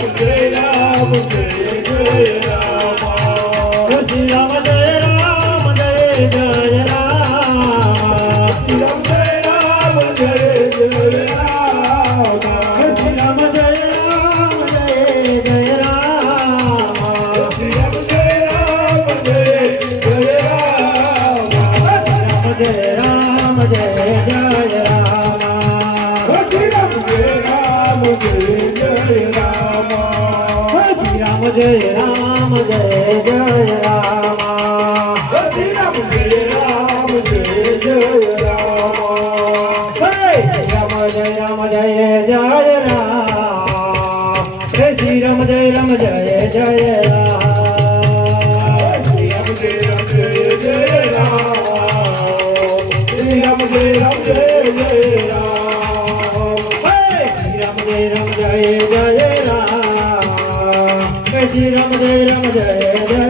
Jai Ram Jai Jai Ram Shri Ram Jai Ram Jai Jai Ram Ram Jai Ram Jai Jai Ram Shri Ram Jai Ram Jai Jai Ram Shri Ram Jai Ram Jai Jai Ram Shri Ram Jai Ram Jai Jai Ram Shri Ram Jai Ram Jai Jai Ram Shri Ram Jai Ram Jai Jai